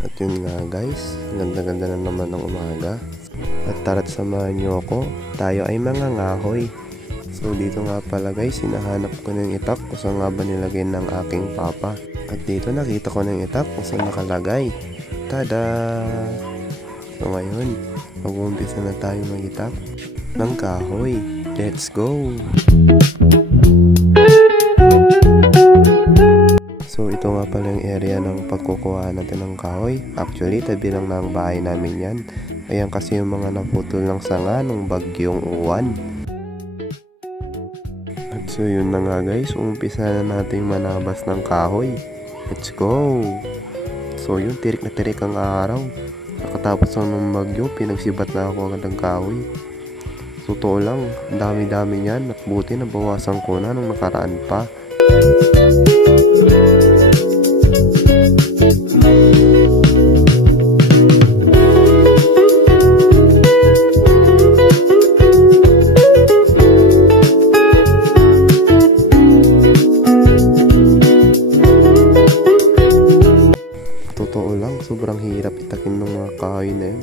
At yun nga guys, ganda-ganda na naman ng umaga. At tara't samahan nyo ako, tayo ay mga ngahoy. So dito nga pala guys, hinahanap ko ng itak kung saan nga ba nilagay ng aking papa. At dito nakita ko ng itak kung saan nakalagay. Tada! So ngayon, mag-uumpisa na tayo mag-itak ng kahoy. Let's go! So ito nga pala yung area ng pagkukuha natin ng kahoy. Actually, tabi lang ng bahay namin yan. Ayan kasi yung mga naputol ng sanga ng bagyong uwan. At so yun na nga guys, umpisa na natin manabas ng kahoy. Let's go! So yun, tirik na tirik ang araw. Nakatapos lang ng bagyo, pinagsibat na ako agad ng kahoy. Totoo lang, dami-dami niyan at buti na bawasan ko na nung nakaraan pa. Totoo lang, sobrang hirap itakin ng mga kahoy na yun.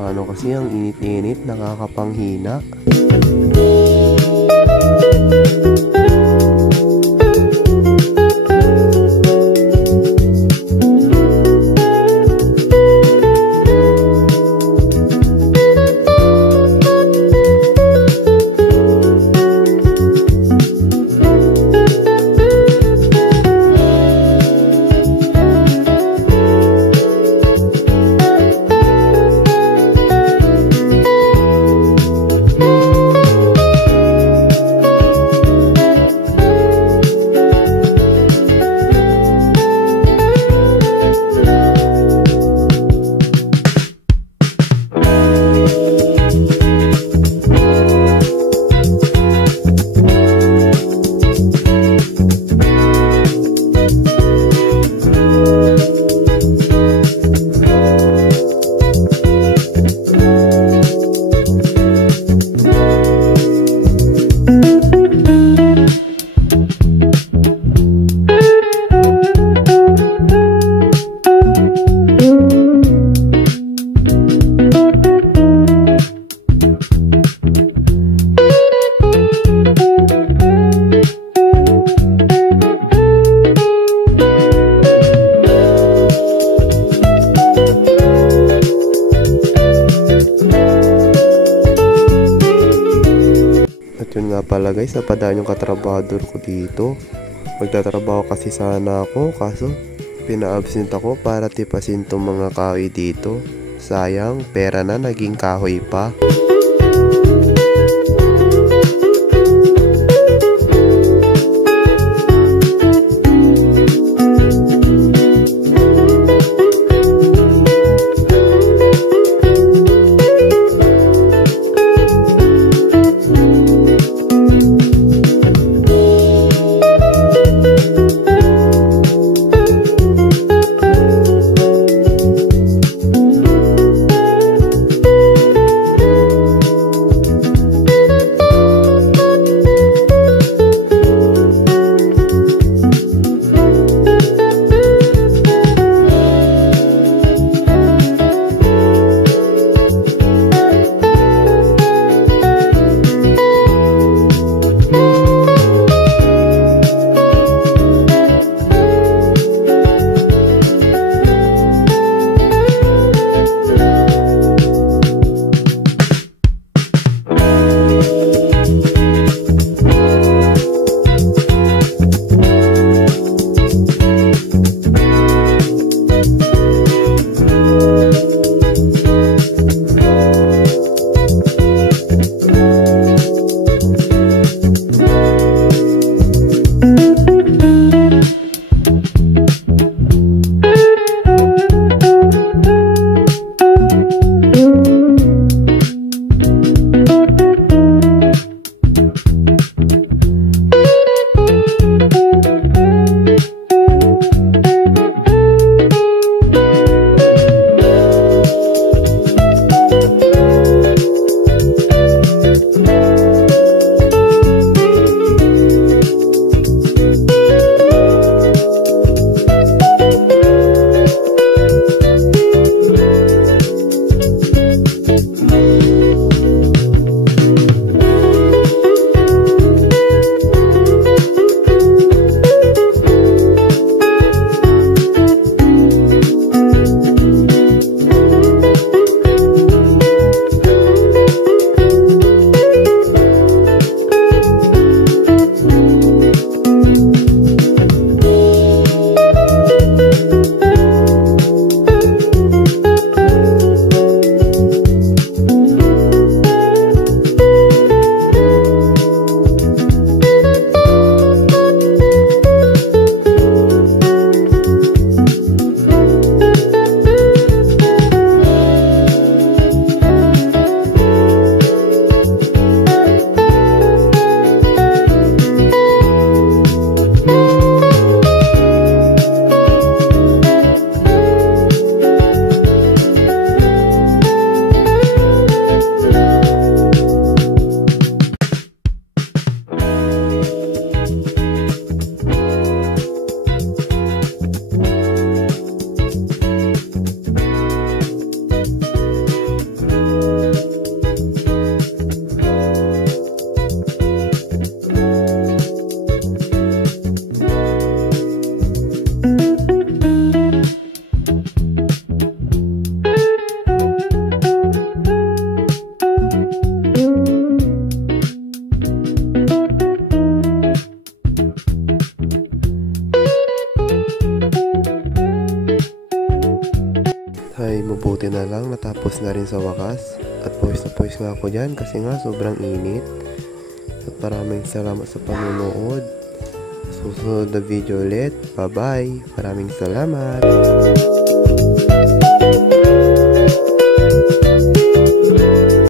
Paano kasi ang init-init, nakakapanghina. Yun nga pala guys, napadaan yung katrabador ko dito. Magtatrabaho kasi sana ako, kaso pina-absent ako para tipasin tong mga kahoy dito. Sayang, pera na, naging kahoy pa. Ay mabuti na lang natapos na rin sa wakas. At pawis na pawis nga ako dyan kasi nga sobrang init. At maraming salamat sa panonood. Susunod na video ulit. Bye bye. Maraming salamat.